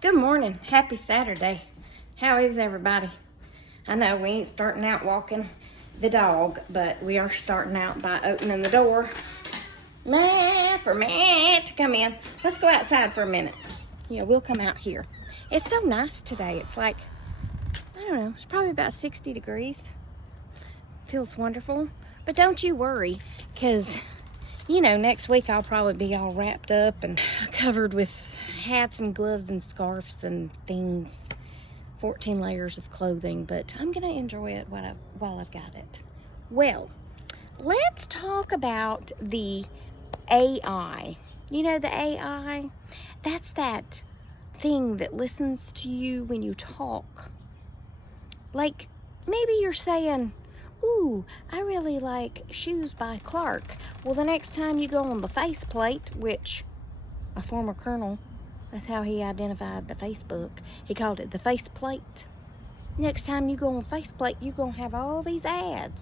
Good morning. Happy Saturday. How is everybody? I know we ain't starting out walking the dog, but we are starting out by opening the door. For Matt to come in. Let's go outside for a minute. Yeah, we'll come out here. It's so nice today. It's like, I don't know, it's probably about 60 degrees. Feels wonderful. But don't you worry, because you know, next week I'll probably be all wrapped up and covered with hats and gloves and scarves and things. 14 layers of clothing, but I'm going to enjoy it while I've got it. Well, let's talk about the AI. You know, the AI? That's that thing that listens to you when you talk. Like, maybe you're saying, ooh, I really like shoes by Clark. Well, the next time you go on the faceplate, which a former colonel, that's how he identified the Facebook. He called it the faceplate. Next time you go on faceplate, you're going to have all these ads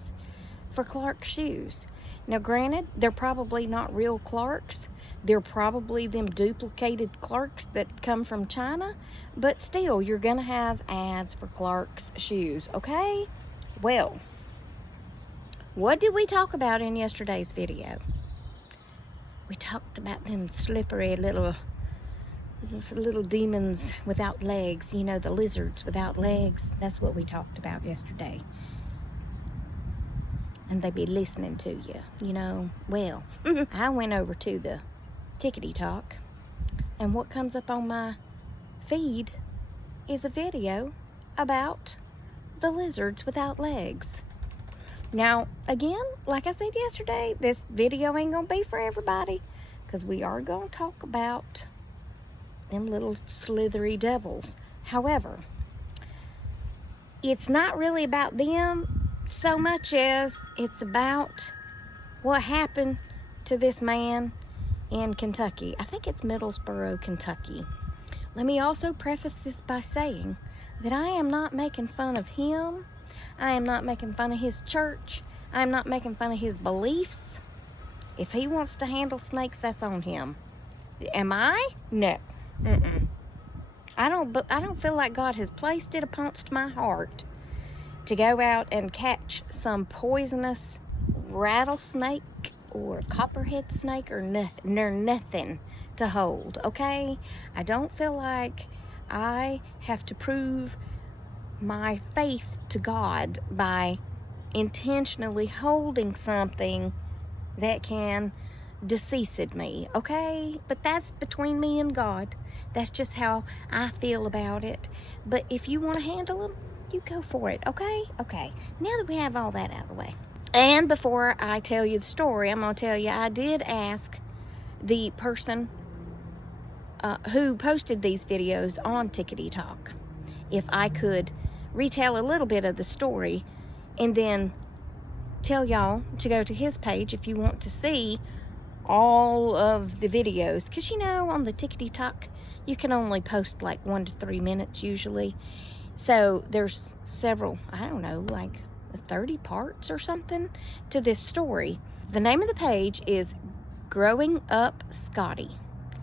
for Clark shoes. Now, granted, they're probably not real Clarks. They're probably them duplicated Clarks that come from China. But still, you're going to have ads for Clark's shoes, okay? Well, what did we talk about in yesterday's video? We talked about them slippery little demons without legs. You know, the lizards without legs. That's what we talked about yesterday. And they be listening to you, you know. Well, I went over to the Tickety Talk, and what comes up on my feed is a video about the lizards without legs. Now, again, like I said yesterday, this video ain't gonna be for everybody, because we are gonna talk about them little slithery devils. However, it's not really about them so much as it's about what happened to this man in Kentucky. I think it's Middlesboro, Kentucky. Let me also preface this by saying that I am not making fun of him. I am not making fun of his church. I am not making fun of his beliefs. If he wants to handle snakes, that's on him. Am I? No. I don't feel like God has placed it amongst my heart to go out and catch some poisonous rattlesnake or copperhead snake or nothing. They're nothing to hold, okay? I don't feel like I have to prove my faith to God by intentionally holding something that can deceased me, okay? But that's between me and God. That's just how I feel about it. But if you want to handle them, you go for it, okay? Okay, now that we have all that out of the way. And before I tell you the story, I'm going to tell you I did ask the person who posted these videos on Tickety Talk if I could retell a little bit of the story and then tell y'all to go to his page if you want to see all of the videos, because you know, on the Tickety Talk you can only post like 1 to 3 minutes usually, so there's several, I don't know, like 30 parts or something to this story. The name of the page is Growing Up Scotty,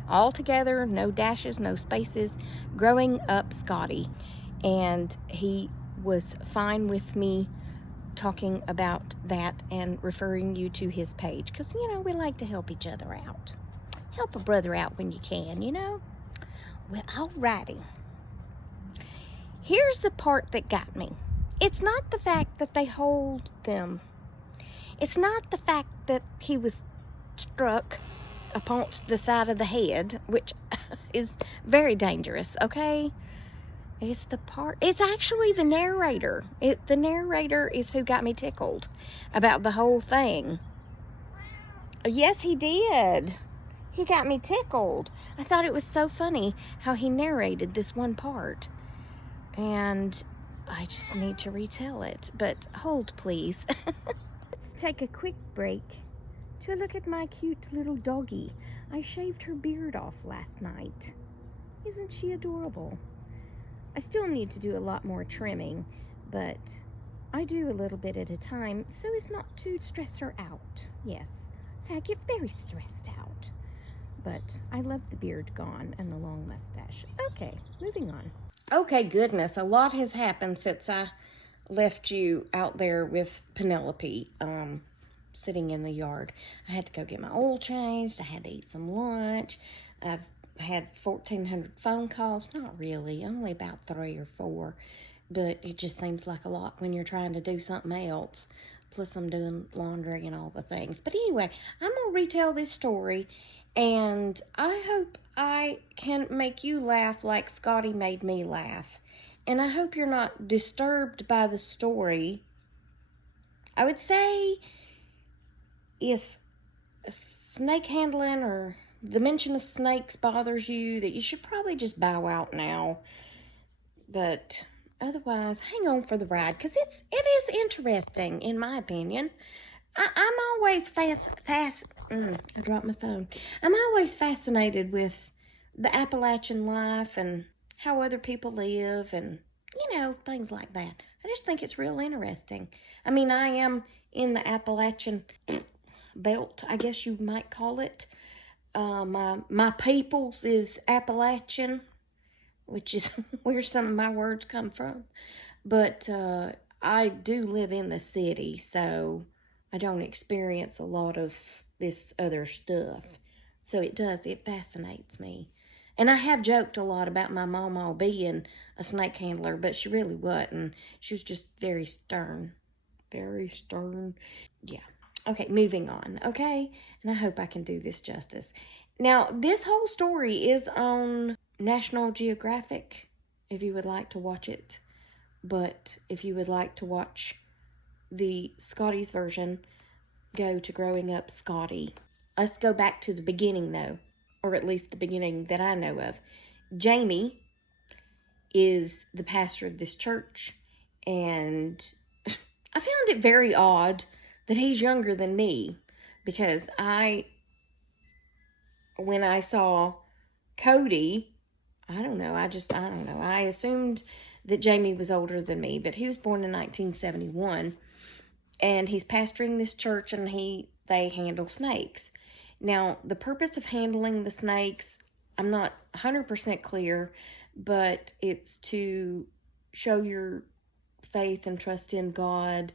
all together, no dashes, no spaces, Growing Up Scotty. And he was fine with me talking about that and referring you to his page, because you know, we like to help each other out. Help a brother out when you can, you know. Well, alrighty, here's the part that got me. It's not the fact that they hold them. It's not the fact that he was struck upon the side of the head, which is very dangerous, okay? It's actually the narrator. The narrator is who got me tickled about the whole thing. Yes, he did. He got me tickled. I thought it was so funny how he narrated this one part. And I just need to retell it. But hold, please. Let's take a quick break to look at my cute little doggie. I shaved her beard off last night. Isn't she adorable? I still need to do a lot more trimming, but I do a little bit at a time so as not to stress her out. Yes, so I get very stressed out. but I love the beard gone and the long mustache. Okay, moving on. Okay, goodness, a lot has happened since I left you out there with Penelope, sitting in the yard. I had to go get my oil changed. I had to eat some lunch. I've had 1,400 phone calls. Not really, only about 3 or 4. But it just seems like a lot when you're trying to do something else. Plus I'm doing laundry and all the things. But anyway, I'm going to retell this story. And I hope I can make you laugh like Scotty made me laugh. And I hope you're not disturbed by the story. I would say if snake handling or the mention of snakes bothers you, that you should probably just bow out now. But otherwise, hang on for the ride, because it is interesting, in my opinion. I'm always I dropped my phone. I'm always fascinated with the Appalachian life and how other people live and, you know, things like that. I just think it's real interesting. I mean, I am in the Appalachian belt, I guess you might call it. My peoples is Appalachian, which is where some of my words come from. But I do live in the city, so I don't experience a lot of this other stuff. So it fascinates me. And I have joked a lot about my mama being a snake handler, but she really wasn't. She was just very stern. Very stern. Yeah. Okay, moving on, okay? And I hope I can do this justice. Now, this whole story is on National Geographic, if you would like to watch it. But if you would like to watch the Scotty's version, go to Growing Up Scotty. Let's go back to the beginning, though, or at least the beginning that I know of. Jamie is the pastor of this church, and I found it very odd that he's younger than me, because when I saw Cody, I don't know, I assumed that Jamie was older than me, but he was born in 1971, and he's pastoring this church, and they handle snakes. Now, the purpose of handling the snakes, I'm not 100% clear, but it's to show your faith and trust in God,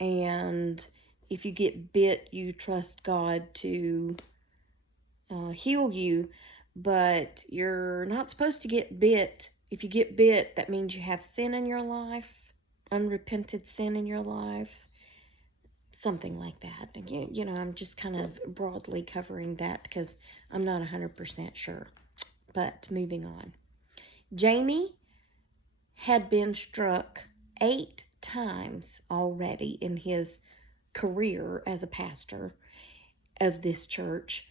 and if you get bit, you trust God to heal you, but you're not supposed to get bit. If you get bit, that means you have sin in your life, unrepented sin in your life, something like that. Again, you know, I'm just kind of broadly covering that because I'm not 100% sure. But moving on. Jamie had been struck 8 times already in his career as a pastor of this church,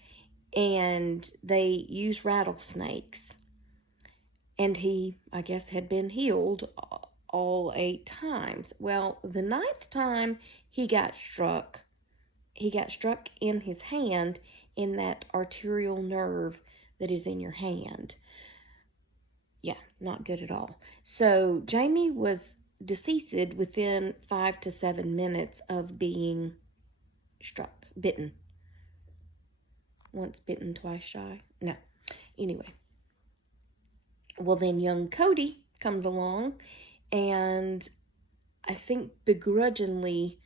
and they use rattlesnakes, and he, I guess, had been healed all 8 times. Well, the 9th time he got struck in his hand, in that arterial nerve that is in your hand. Yeah, not good at all. So Jamie was deceased within 5 to 7 minutes of being struck, bitten. Once bitten, twice shy. No. Anyway. Well, then young Cody comes along and I think begrudgingly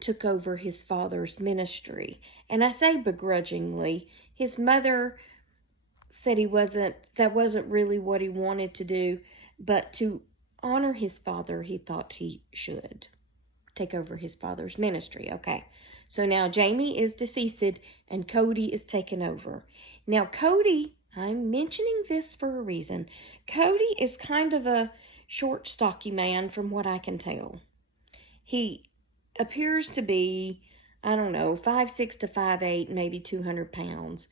took over his father's ministry. And I say begrudgingly. His mother said that wasn't really what he wanted to do, but to honor his father, he thought he should take over his father's ministry. Okay. So now Jamie is deceased and Cody is taken over. Now Cody, I'm mentioning this for a reason. Cody is kind of a short, stocky man from what I can tell. He appears to be, I don't know, 5'6" to 5'8", maybe 200 pounds.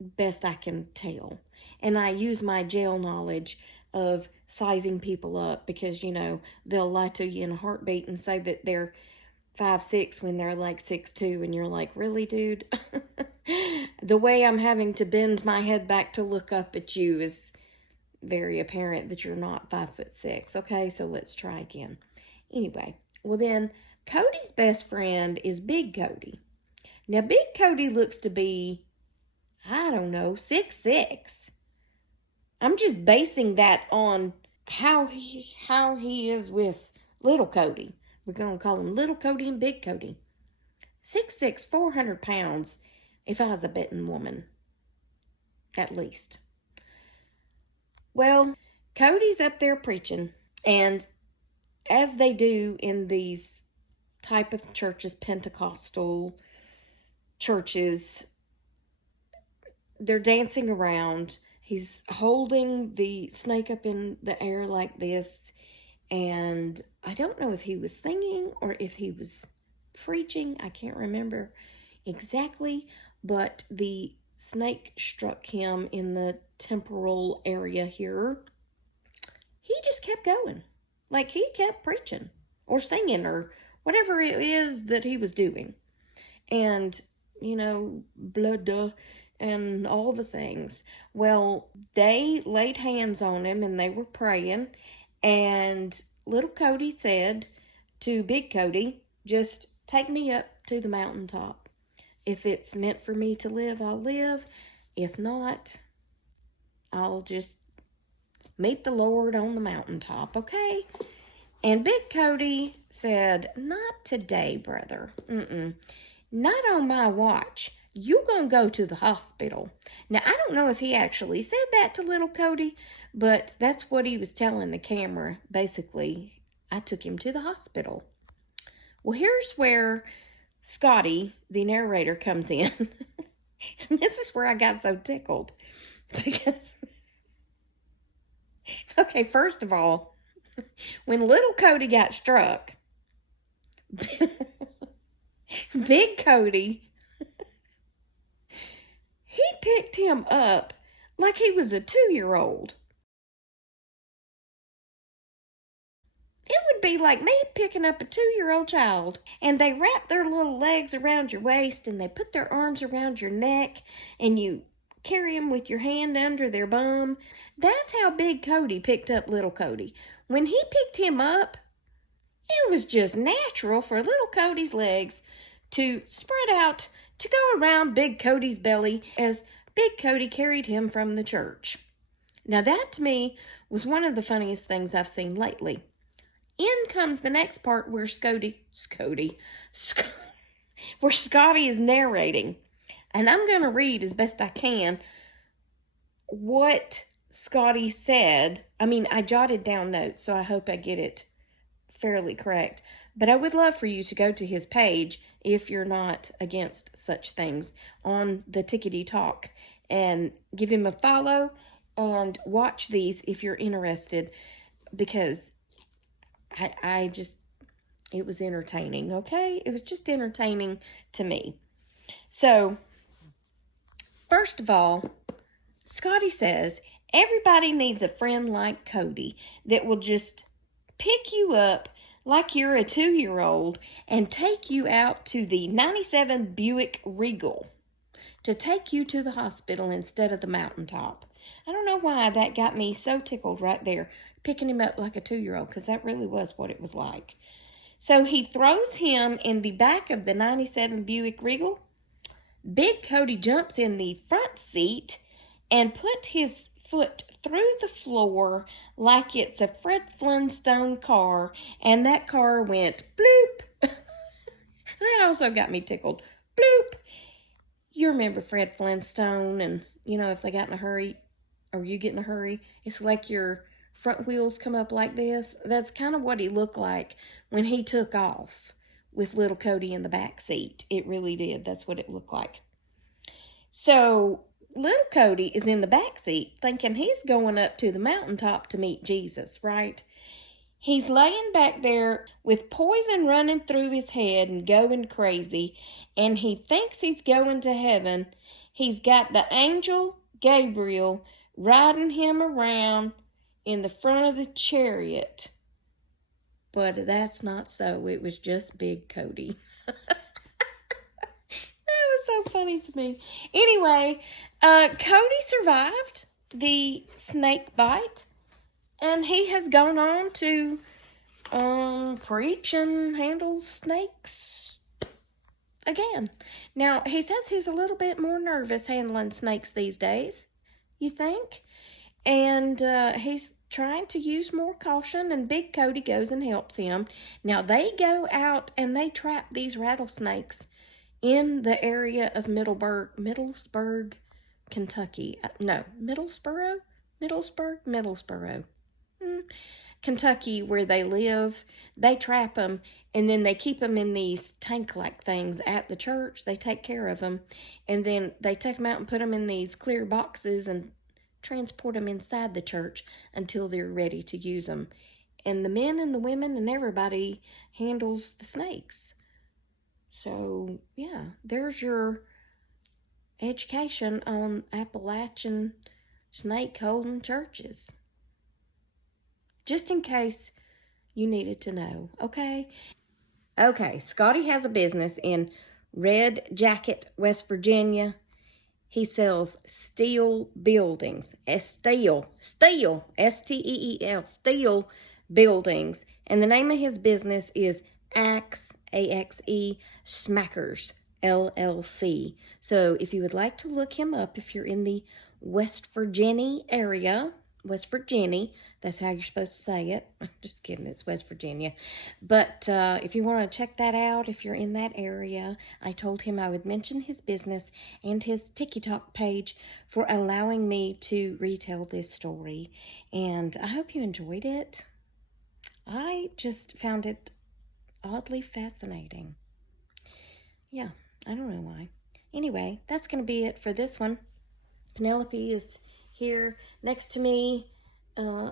Best I can tell. And I use my jail knowledge of sizing people up because, you know, they'll lie to you in a heartbeat and say that they're 5'6" when they're like 6'2", and you're like, really, dude? The way I'm having to bend my head back to look up at you is very apparent that you're not 5'6". Okay, so let's try again. Anyway, well then, Cody's best friend is Big Cody. Now, Big Cody looks to be I don't know, 6'6". I'm just basing that on how he is with little Cody. We're going to call him little Cody and big Cody. 6'6", 400 pounds if I was a betting woman, at least. Well, Cody's up there preaching, and as they do in these type of churches, Pentecostal churches, they're dancing around. He's holding the snake up in the air like this, and I don't know if he was singing or if he was preaching. I can't remember exactly, but the snake struck him in the temporal area here. He just kept going. Like, he kept preaching or singing or whatever it is that he was doing. And, you know, blood and all the things. Well, they laid hands on him and they were praying. And little Cody said to big Cody, just take me up to the mountaintop. If it's meant for me to live, I'll live. If not, I'll just meet the Lord on the mountaintop, okay? And big Cody said, not today, brother. Not on my watch. You gonna go to the hospital. Now, I don't know if he actually said that to little Cody, but that's what he was telling the camera. Basically, I took him to the hospital. Well, here's where Scotty, the narrator, comes in. And this is where I got so tickled. Because, okay, first of all, when little Cody got struck, big Cody, he picked him up like he was a 2-year-old. It would be like me picking up a 2-year-old child, and they wrap their little legs around your waist, and they put their arms around your neck, and you carry them with your hand under their bum. That's how big Cody picked up little Cody. When he picked him up, it was just natural for little Cody's legs to spread out to go around big Cody's belly as big Cody carried him from the church. Now that, to me, was one of the funniest things I've seen lately. In comes the next part where Scotty is narrating. And I'm going to read as best I can what Scotty said. I mean, I jotted down notes, so I hope I get it fairly correct. But I would love for you to go to his page, if you're not against such things, on the Tickety Talk, and give him a follow and watch these if you're interested, because I just, it was entertaining, okay? It was just entertaining to me. So, first of all, Scotty says, everybody needs a friend like Cody that will just pick you up like you're a 2-year-old and take you out to the 97 Buick Regal to take you to the hospital instead of the mountaintop. I don't know why that got me so tickled right there, picking him up like a 2-year-old, because that really was what it was like. So he throws him in the back of the 97 Buick Regal. Big Cody jumps in the front seat and put his foot through the floor like it's a Fred Flintstone car, and that car went bloop. That also got me tickled. Bloop. You remember Fred Flintstone, and, you know, if they got in a hurry, or you get in a hurry, it's like your front wheels come up like this. That's kind of what he looked like when he took off with little Cody in the back seat. It really did. That's what it looked like. So little Cody is in the back seat thinking he's going up to the mountaintop to meet Jesus, right? He's laying back there with poison running through his head and going crazy, and he thinks he's going to heaven. He's got the angel Gabriel riding him around in the front of the chariot. But that's not so. It was just big Cody. That was so funny to me. Anyway, Cody survived the snake bite, and he has gone on to preach and handle snakes again. Now, he says he's a little bit more nervous handling snakes these days, you think? And he's trying to use more caution, and Big Cody goes and helps him. Now, they go out and they trap these rattlesnakes in the area of Middlesburg, Kentucky. No, Middlesboro, Kentucky, where they live. They trap them, and then they keep them in these tank-like things at the church. They take care of them, and then they take them out and put them in these clear boxes and transport them inside the church until they're ready to use them. And the men and the women and everybody handles the snakes. So, yeah, there's your education on Appalachian snake holding churches. Just in case you needed to know, okay? Okay, Scotty has a business in Red Jacket, West Virginia. He sells steel buildings, steel, S-T-E-E-L, steel buildings. And the name of his business is Axe, A-X-E, Smackers, LLC. So if you would like to look him up, if you're in the West Virginia area, West Virginia, that's how you're supposed to say it. I'm just kidding, it's West Virginia. But if you want to check that out, if you're in that area, I told him I would mention his business and his TikTok page for allowing me to retell this story. And I hope you enjoyed it. I just found it oddly fascinating. Yeah, I don't know why. Anyway, that's going to be it for this one. Penelope is here next to me,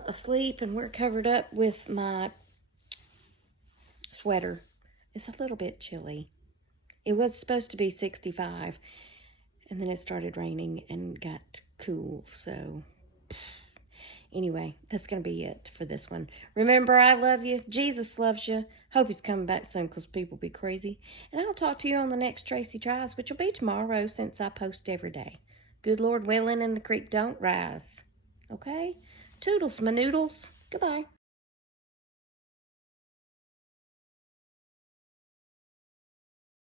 asleep, and we're covered up with my sweater. It's a little bit chilly. It was supposed to be 65, and then it started raining and got cool, so anyway, that's going to be it for this one. Remember, I love you. Jesus loves you. Hope he's coming back soon because people be crazy. And I'll talk to you on the next Tracy Tries, which will be tomorrow since I post every day. Good Lord willing and the creek don't rise. Okay? Toodles, my noodles. Goodbye.